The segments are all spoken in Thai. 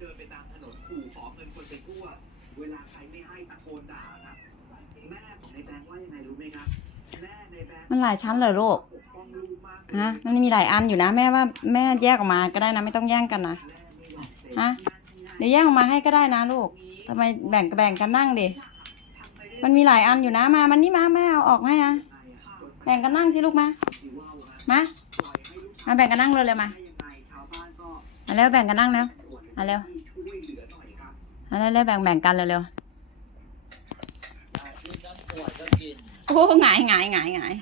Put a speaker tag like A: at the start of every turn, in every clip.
A: เดินไปตามถนนขู่ขอเงินคนไปทั่วเวลาใครไม่ให้ตะโกนด่าครับแม่ของในแบงค์ว่ายังไงรู้ไหมครับแม่ในแบงค์
B: มันหลายชั้นเหรอลูก
A: ปกป้องลูกมาก
B: ฮะมันมีหลายอันอยู่นะ แม่ว่าแม่แยกออกมาก็ได้นะไม่ต้องแย่งกันนะฮะเดี๋ยวแยกออกมาให้ก็ได้นะลูกทำไมแบ่งแบ่งกันนั่งดิมันมีหลายอันอยู่นะมามันนี่มาแม่เอาออกให้อะแบ่งกันนั่งสิลูกมามามาแบ่งกันนั่งเลยเลยๆมาเอาแล้วแบ่งกันนั่งแล้ว เอาเร็วเอาแล้วแล้วแบ่งแบ่งกันเร็ว
C: อยากกินน้ำขวดก็กิน
B: ๆโอ้หงายหงายหงายหงาย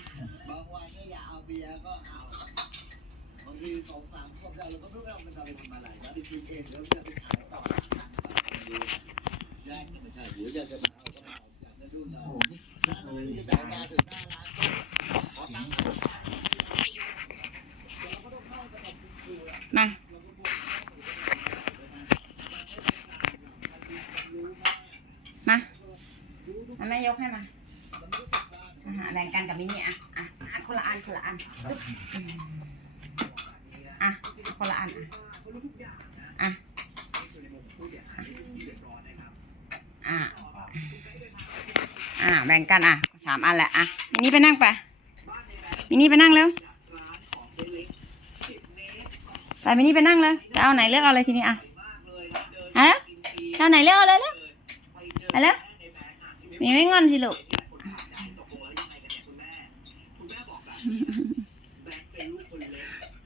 C: บางวันก็อยากเอาเบียร์ก็เอาบางทีสองสามขวดเราก็ไม่รู้ว่ามันจะไปทำอะไรแล้วไปกินเองแล้วจะไปขายต่อแยกกันไม่ใช่หรืออยากจะมาเอาก็มาเอาอยากจะดูเราแต่มาถึงหน้าร้านก็ขอตังค์เราก็ต้องเข้าไปกับคุณครูอะ
B: มามา แม่ยกให้มาอาหาแบ่งกันกับมินี่อะอะอะคนละอันคนละอันอะคนละอันอะอะอะแบ่งกันอะสามอันแหละอะมินี่ไปนั่งไปมินี่ไปนั่งเร็วไปมินี่ไปนั่งเลยจะเอาไหนเลือกเอาเลยทีนี้อะเอาแล้วเอาไหนเลือกเอาเลยแล้วเอาแล้ว มีไม่งอนสิลูก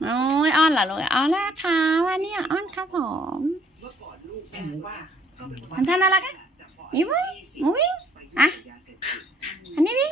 B: โอ้ยอ้อนเหรอลูกอ้อนแล้วค่ะว่าเนี่ยอ้อนครับผมอัท่าน่ารักอะมีไหมมุ้ยอะอันนี้วิ่ง